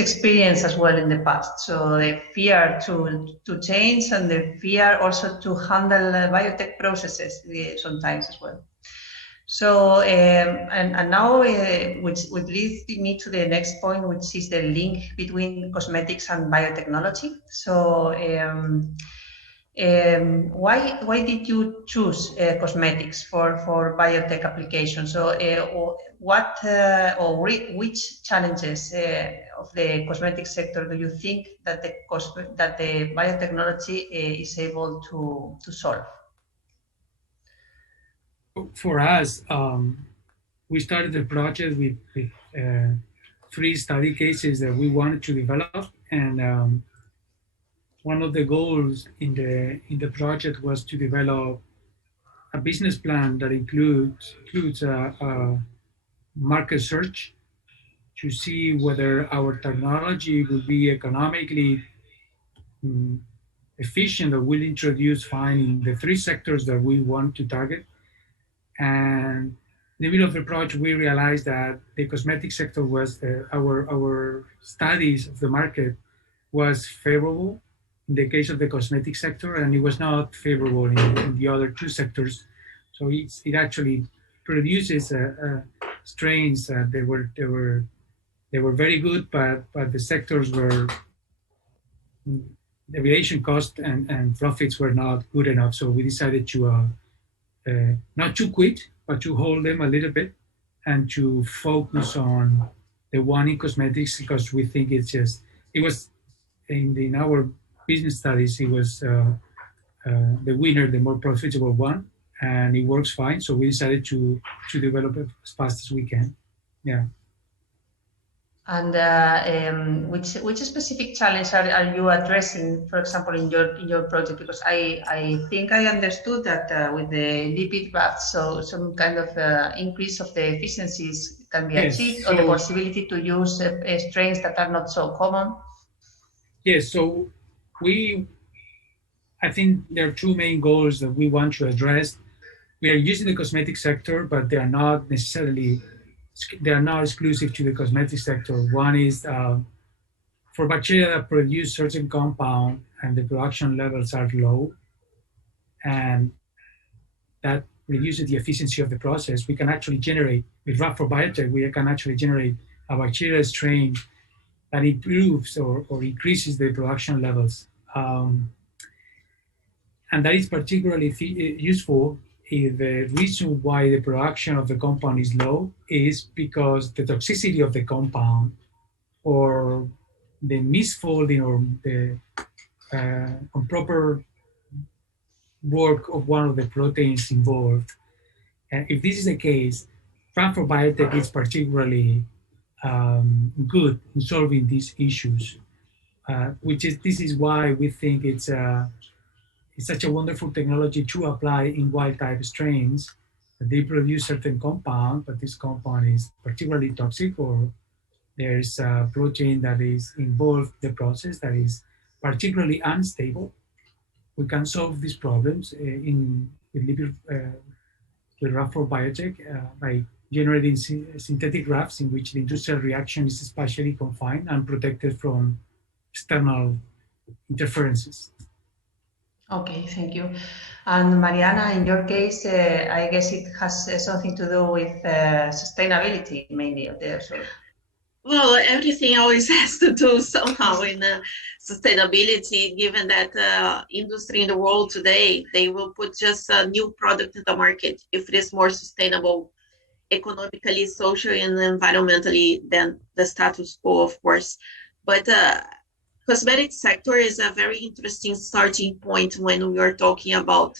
experience as well in the past. So the fear to change, and the fear also to handle biotech processes sometimes as well. So and now which leads me to the next point, which is the link between cosmetics and biotechnology. So why did you choose cosmetics for biotech application? So which challenges of the cosmetic sector do you think that the biotechnology is able to solve? For us, we started the project with 3 study cases that we wanted to develop, and one of the goals in the project was to develop a business plan that includes a market search to see whether our technology will be economically efficient or will introduce fine in the 3 sectors that we want to target. And in the middle of the project, we realized that the cosmetic sector was our studies of the market was favorable in the case of the cosmetic sector, and it was not favorable in the other 2 sectors. So it actually produces strains that they were very good, but the sectors were, the relation cost and profits were not good enough. So we decided to not to quit, but to hold them a little bit and to focus on the one in cosmetics, because we think it was in our business studies, it was the winner, the more profitable one, and it works fine. So we decided to develop it as fast as we can. Yeah. And which specific challenge are you addressing, for example, in your project? Because I think I understood that with the lipid Rafts, so some kind of increase of the efficiencies can be achieved, or the possibility to use strains that are not so common. Yes, so I think there are 2 main goals that we want to address. We are using the cosmetic sector, but they are not exclusive to the cosmetic sector. One is for bacteria that produce certain compound and the production levels are low, and that reduces the efficiency of the process, we can actually generate, with RaftsForBiotech, we can actually generate a bacterial strain that improves or increases the production levels. And that is particularly useful if the reason why the production of the compound is low is because the toxicity of the compound or the misfolding or the improper work of one of the proteins involved. And if this is the case, RaftsForBiotech is particularly good in solving these issues, this is why we think it's such a wonderful technology to apply in wild-type strains. They produce certain compound, but this compound is particularly toxic, or there's a protein that is involved in the process that is particularly unstable. We can solve these problems with RaftsForBiotech by generating synthetic Rafts in which the industrial reaction is spatially confined and protected from external interferences. Okay, thank you. And Mariana, in your case, I guess it has something to do with sustainability, mainly of the soil. Well, everything always has to do somehow in sustainability, given that industry in the world today, they will put just a new product in the market if it is more sustainable, economically, socially, and environmentally than the status quo, of course. But cosmetic sector is a very interesting starting point when we are talking about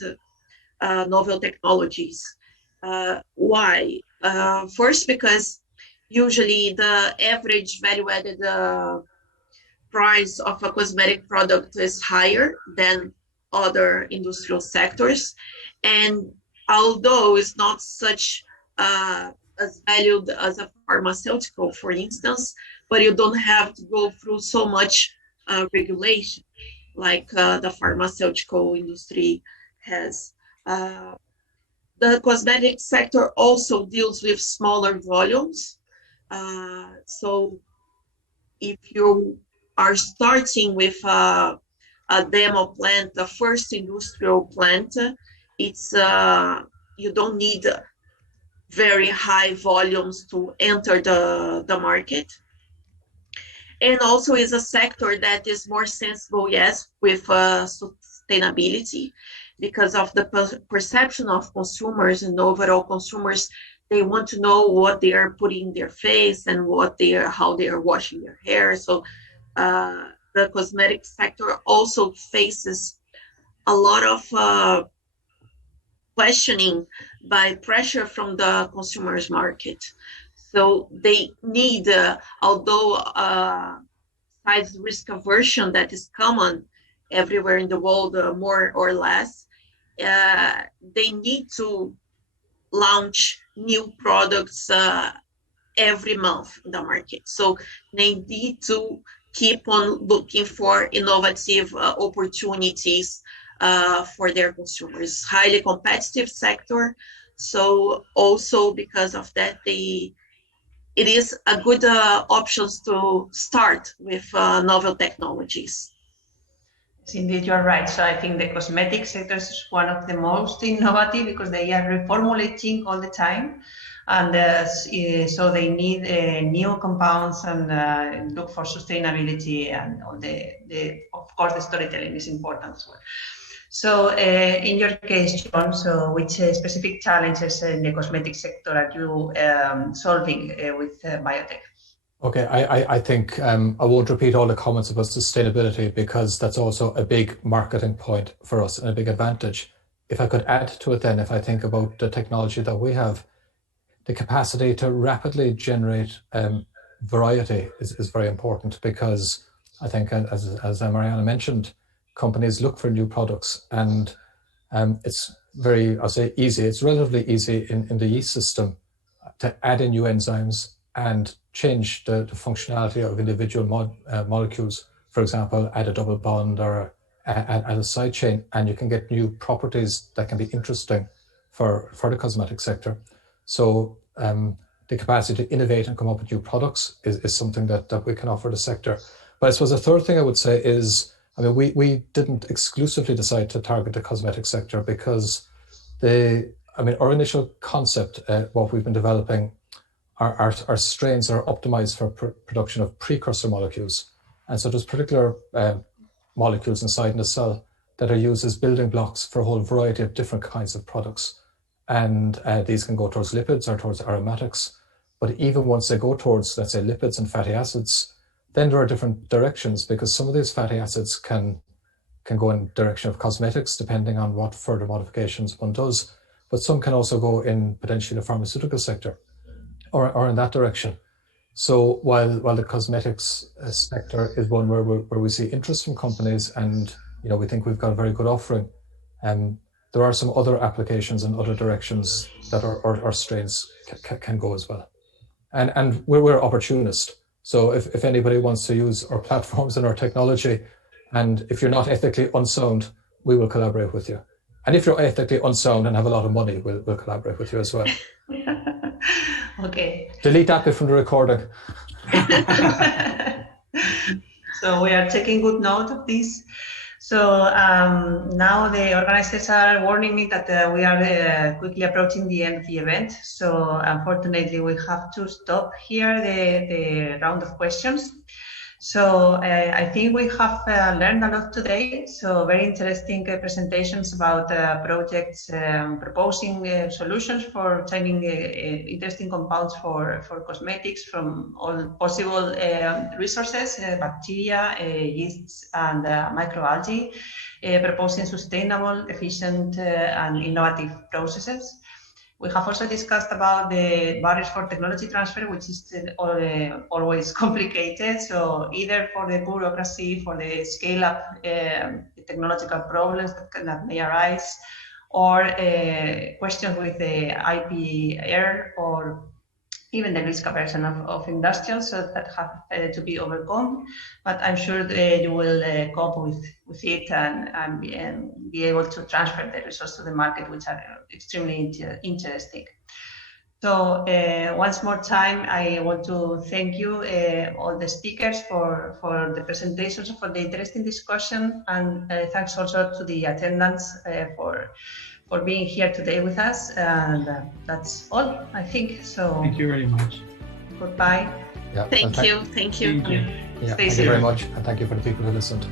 novel technologies. Why? First, because usually the average value-added price of a cosmetic product is higher than other industrial sectors. And although it's not such as valued as a pharmaceutical, for instance, but you don't have to go through so much regulation like the pharmaceutical industry has. The cosmetic sector also deals with smaller volumes. So if you are starting with a demo plant, the first industrial plant, it's you don't need very high volumes to enter the market. And also is a sector that is more sensible, yes, with sustainability, because of the perception of consumers and overall consumers. They want to know what they are putting in their face and how they are washing their hair. So the cosmetic sector also faces a lot of questioning by pressure from the consumers market. So they need, although size risk aversion that is common everywhere in the world, more or less, they need to launch new products every month in the market. So they need to keep on looking for innovative opportunities for their consumers. Highly competitive sector. So also because of that, it is a good options to start with novel technologies. Yes, indeed, you are right. So I think the cosmetic sector is one of the most innovative because they are reformulating all the time. And so they need new compounds and look for sustainability, and all of course, the storytelling is important as well. So in your case, John, so which specific challenges in the cosmetic sector are you solving with Biotech? Okay, I think I won't repeat all the comments about sustainability because that's also a big marketing point for us and a big advantage. If I could add to it then, if I think about the technology that we have, the capacity to rapidly generate variety is very important, because I think, as Mariana mentioned, companies look for new products, and it's very, I'll say, easy. It's relatively easy in the yeast system to add in new enzymes and change the functionality of individual molecules. For example, add a double bond or add a side chain, and you can get new properties that can be interesting for the cosmetic sector. So the capacity to innovate and come up with new products is something that we can offer the sector. But I suppose the third thing I would say is, I mean, we didn't exclusively decide to target the cosmetic sector because Our initial concept, what we've been developing, our strains are optimized for production of precursor molecules. And so there's particular molecules inside in the cell that are used as building blocks for a whole variety of different kinds of products. And these can go towards lipids or towards aromatics. But even once they go towards, let's say, lipids and fatty acids, then there are different directions, because some of these fatty acids can go in the direction of cosmetics, depending on what further modifications one does. But some can also go in potentially the pharmaceutical sector or in that direction. So while the cosmetics sector is one where we see interest from companies, and we think we've got a very good offering, there are some other applications and other directions that our strains can go as well. And we're opportunist. So if anybody wants to use our platforms and our technology, and if you're not ethically unsound, we will collaborate with you. And if you're ethically unsound and have a lot of money, we'll collaborate with you as well. Okay. Delete that bit from the recording. So we are taking good note of this. So now the organizers are warning me that we are quickly approaching the end of the event. So unfortunately, we have to stop here the round of questions. So I think we have learned a lot today. So very interesting presentations about projects proposing solutions for finding interesting compounds for cosmetics from all possible resources, bacteria, yeasts, and microalgae, proposing sustainable, efficient, and innovative processes. We have also discussed about the barriers for technology transfer, which is always complicated. So either for the bureaucracy, for the scale-up technological problems that may arise, or questions with the IP error, or even the risk aversion of industrials that have to be overcome. But I'm sure you will cope with it and be able to transfer the results to the market, which are extremely interesting. So once more time, I want to thank you, all the speakers, for the presentations, for the interesting discussion, and thanks also to the attendants for being here today with us. And that's all, I think. So thank you very much. Goodbye. Yeah, thank you. Thank you. Yeah, thank you very much, and thank you for the people who listened.